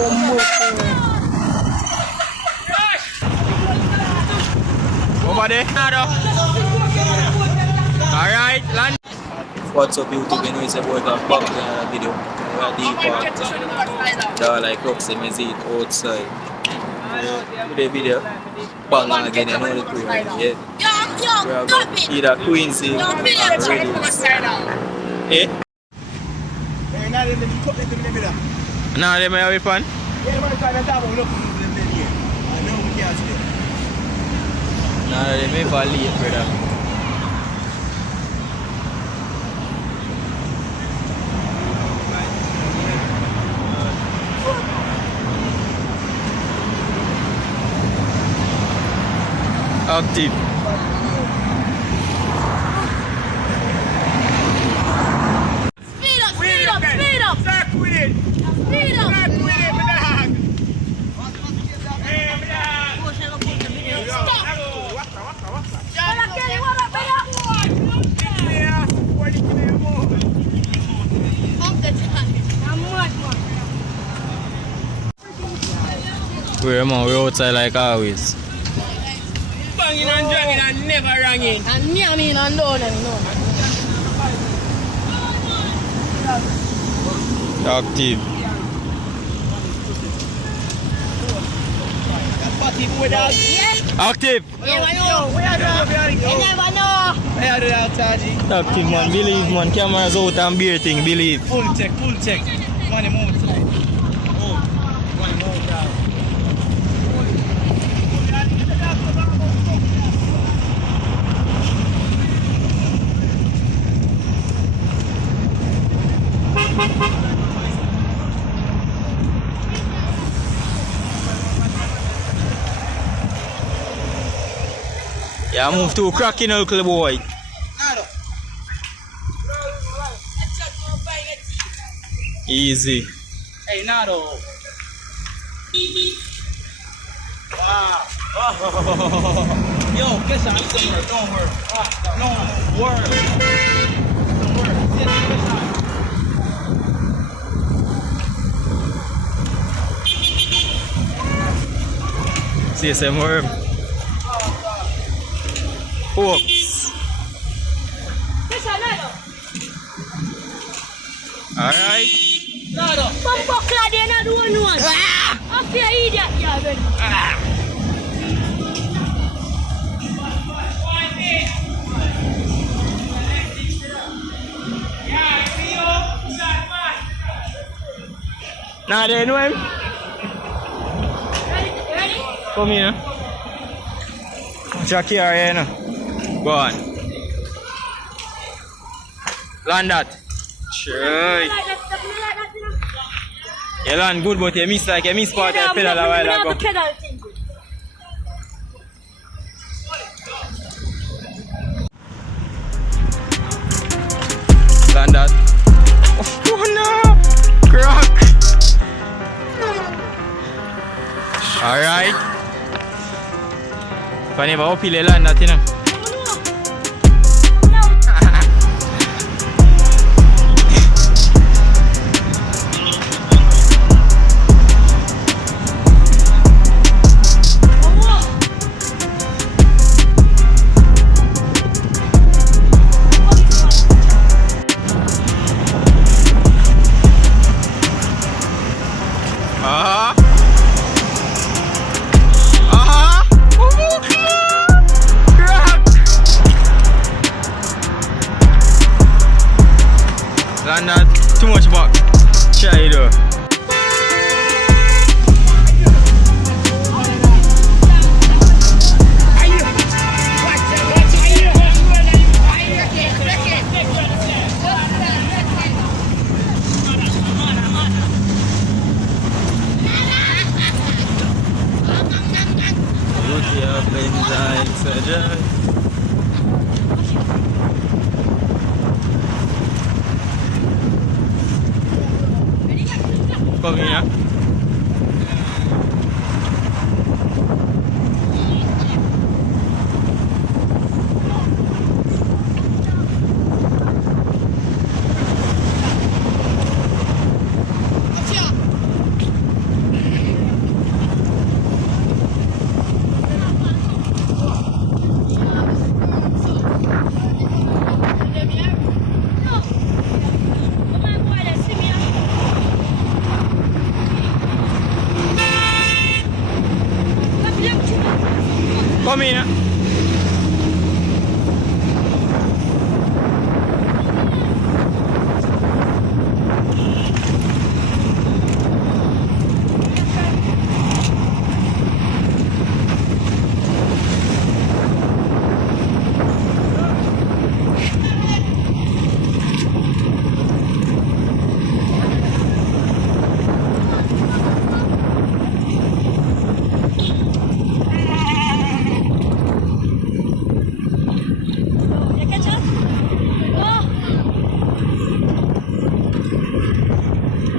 Over there. Alright, land. What's up YouTube? You know it's about a back to another video. We are deep there like rocks and we see it outside. Today video bang again, you know the crew right here. We have either Quincy or Rideout. Eh? Now they may have it fun. Nah, they may fall late, brother. Active. Speed up, speed up, speed up. Start with it. Speed up. Start with it, my dog. Hey, my dog. Stop. We're outside like always. Banging and dragging and never ranging. And me, I mean, and no. Active. Active. You never know. Active man, believe man. Cameras out and beer thing, believe. Full check. Money move slide. Money move down. Yeah, move to cracking little boy. Easy. Hey, Nado. Wow. Yo, guess I'm somewhere. Don't worry. No worry. Don't worry. See some worm. Oops. Alright. Nado. Pump up, lad, you're not doing one. I feel idiot, yeah, baby. Now they know him. Ready? Come here. Jackie here now. Go on. Land that. Sure. You land good, but you miss part of the pedal a while ago. Land that. Oh no! Crack! Alright. Funny about how you land that, you know. And not too much back. Try it though. Come here. Come in.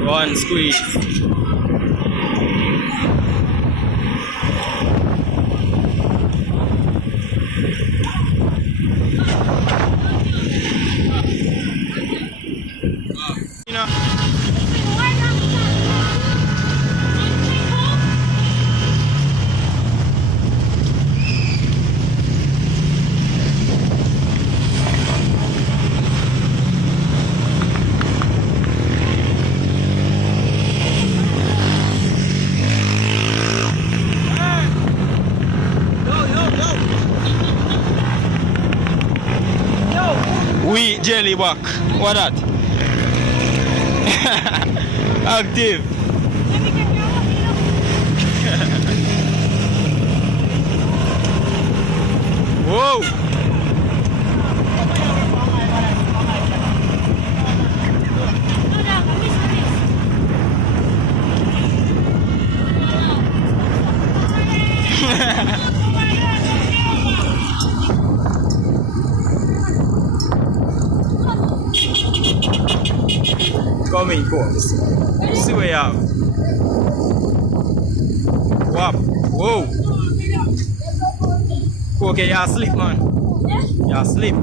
One squeeze. You know. We jelly buck. What that? Active. Whoa. Coming, folks. See where you are. Wow. Whoa. Okay, you're asleep, man. You're asleep.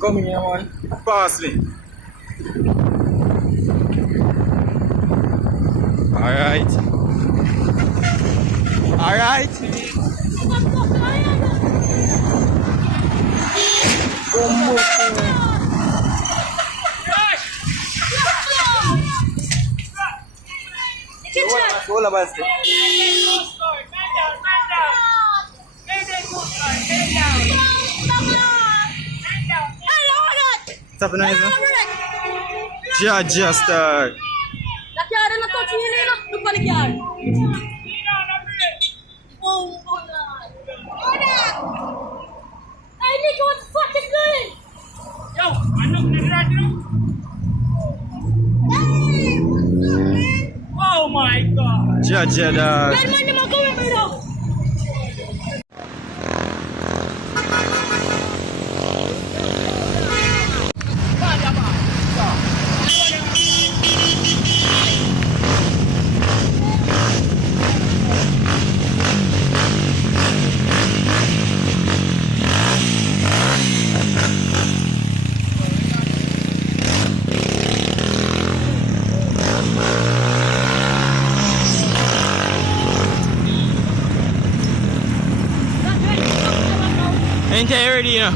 Come here, man. Pass me. Alright. Alright. Hold on, basta. What's happening, man? Just Nakyari na to, chile na. Lupa nakyari. Oh, hey, Nico, what the fuck is going? Yo, ano, nag-ride nyo? Hey, what's up, man? Oh my god! Yan man naman gawin mo yun. Ain't that already, you know?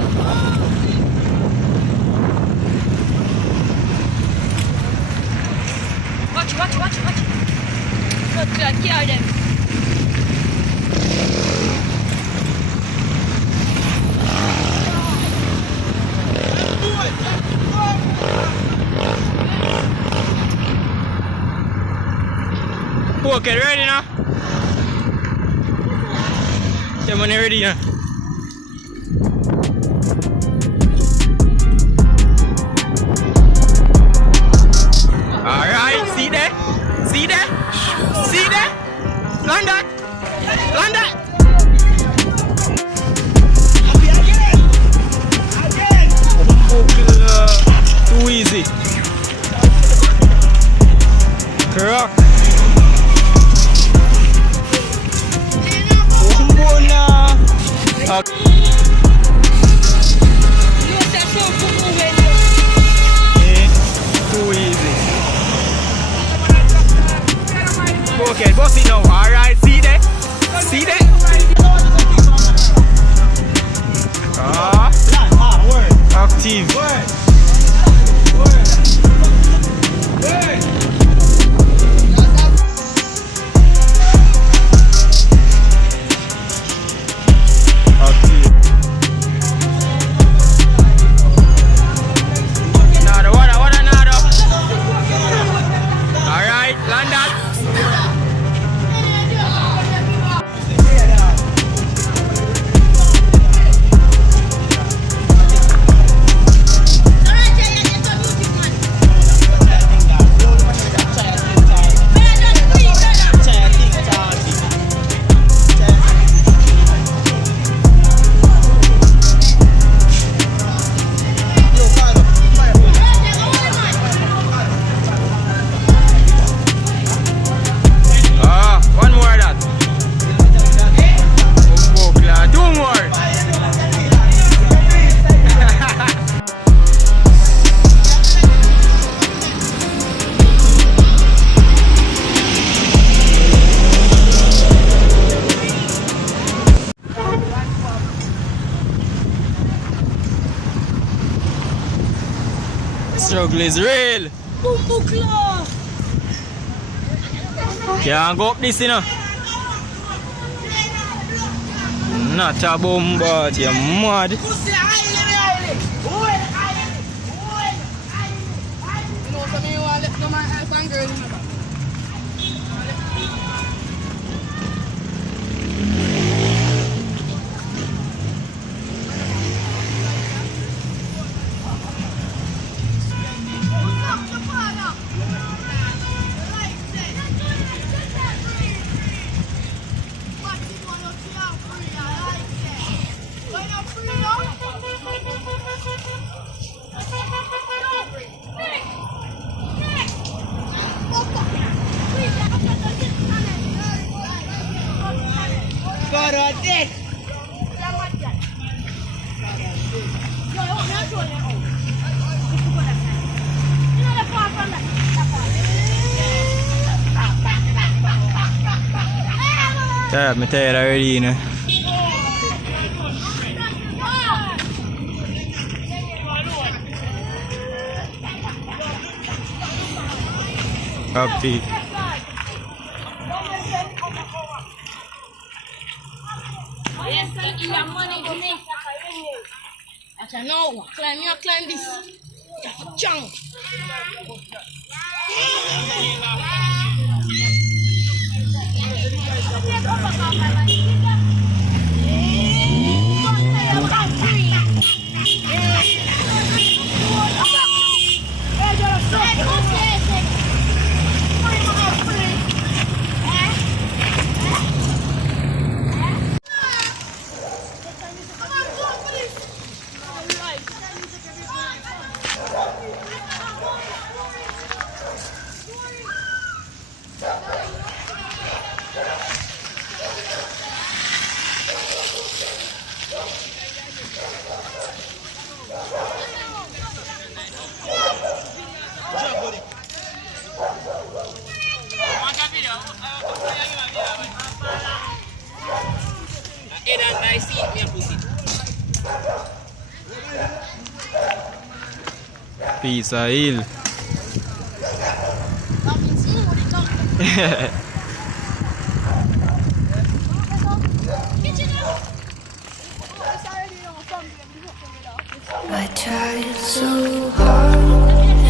Watch. Look, kill them. Okay, ready now? Yeah, man, ready now. Alright, see that? Land that! Too easy. Rock. Okay, boss it now. Alright, see that? See that? Active. Alright, land that. One more of that. Two more. Struggle is real. Bumbukla! Can't go up this, you know. Not a bomb, but you're mad. I'm tired already, you know. Happy. I know, climb this. Jump. Peace of hill. I tried so hard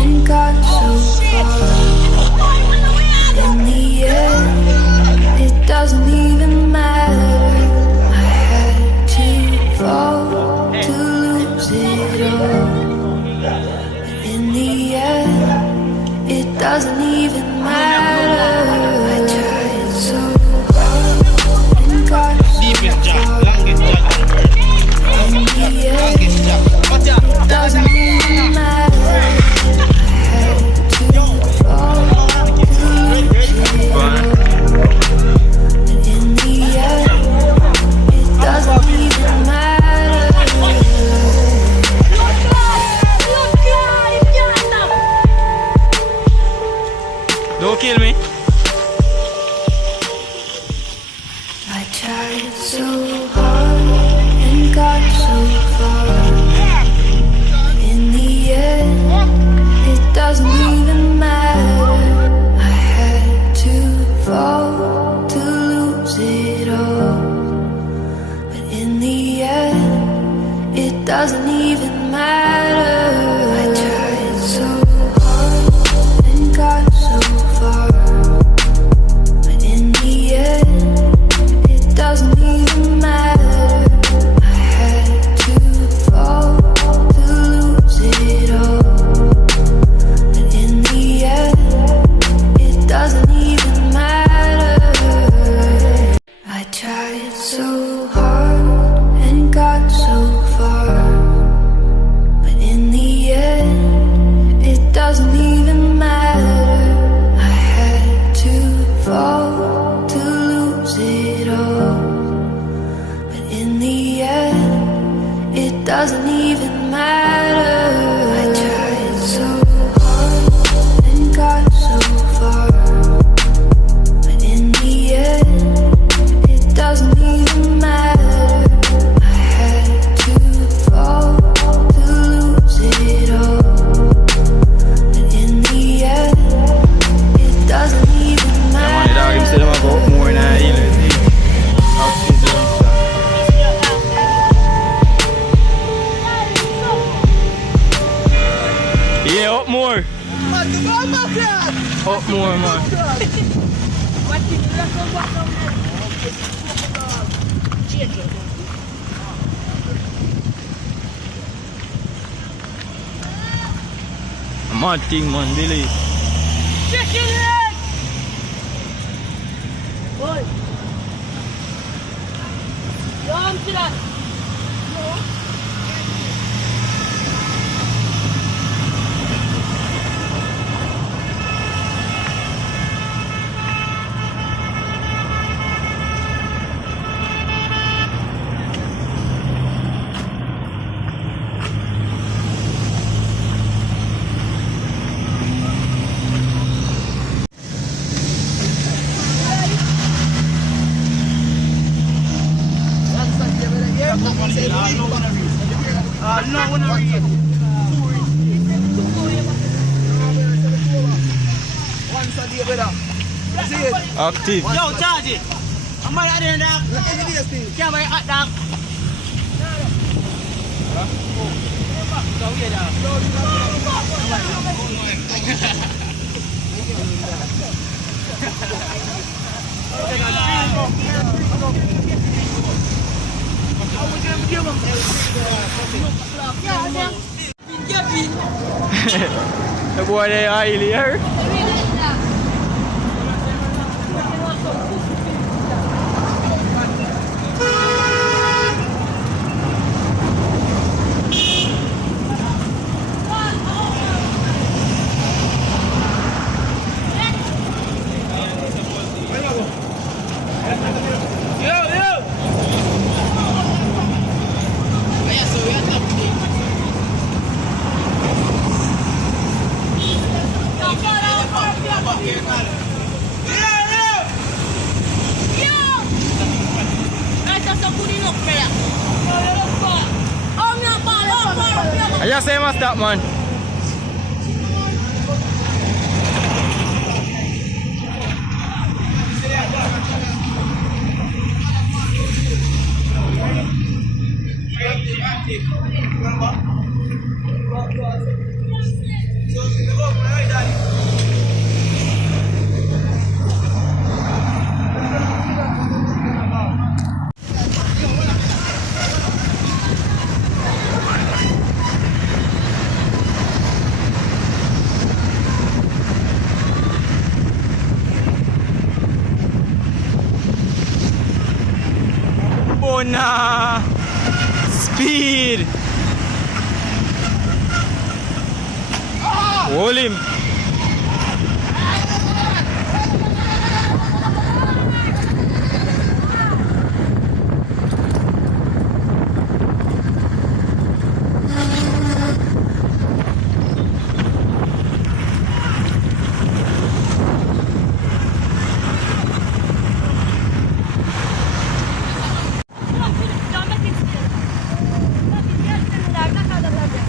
and got so far. In the end, it doesn't even matter. I had to fall to lose it all. But in the end, it doesn't even matter. I tried so hard and got so far. In the end, it doesn't even matter. I had to fall to lose it all. But in the end, it doesn't even matter. Okay. Yeah, up more. Up more, man. A mad thing, man, Billy. Chicken leg! Boy. Yo, I'm to that. Active. Yo, charge it. I'm going to do that. Can't buy hot dog. The boy they are here. I just say must stop, man. Bona speed. Hold him.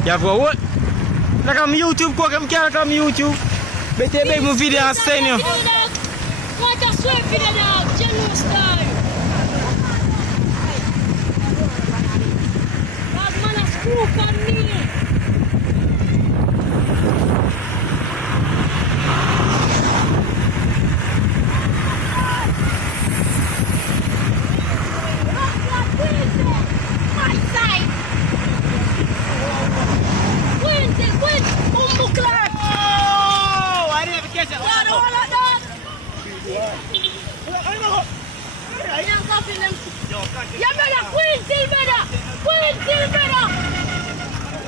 Ya bro, what? Nak am YouTube ko kam kya kam YouTube. Bete be mo video astain yo. What a sweet video dog, genuine style. That man a screw on me.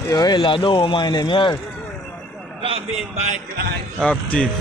Yo, hela don't mind them here. Active.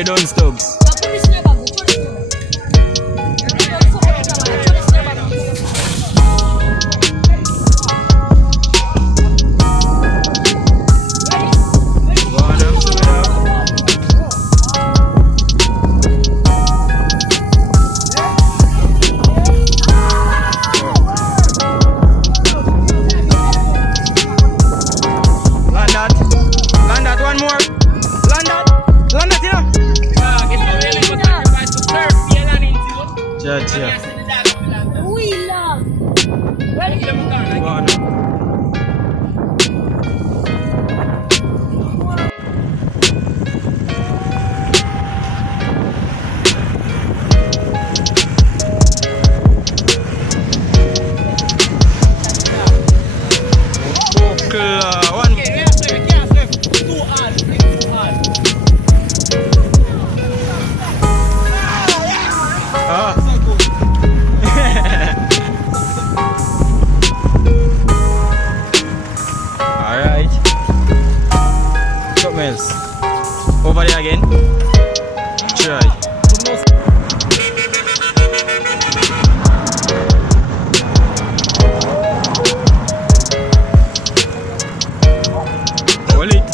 you done stubs. Land that one more. Land that, you know. Yeah. We love. Ready? Go on. One. Alright. Something else. Over there again. Try. Hold it.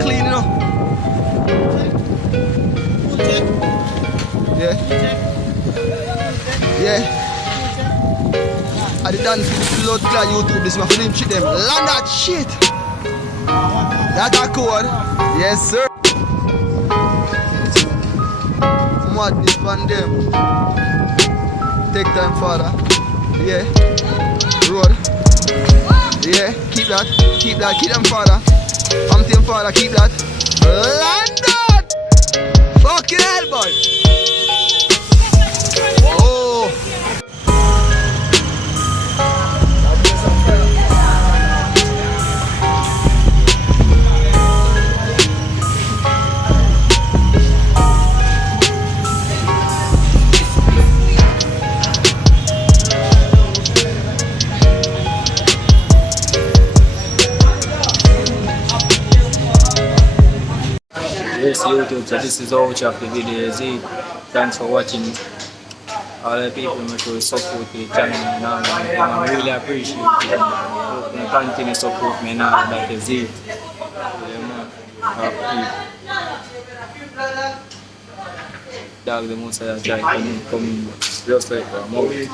Clean, you know. Yeah. I did dance with the Lord God YouTube. This is my film shit them. Land that shit. That's a code. Yes, sir. Madness from them. Take time, father. Yeah. Road. Yeah. Keep them, father. I'm team father, keep that. London! Fucking hell, boy. Oh. Yes, YouTube, so this is how we of the video. See, thanks for watching. All the people who support the channel and all that, I really appreciate it. Hope you continue to support me and all that is it. Yeah, man. Dog, the most I try to come just like a movie.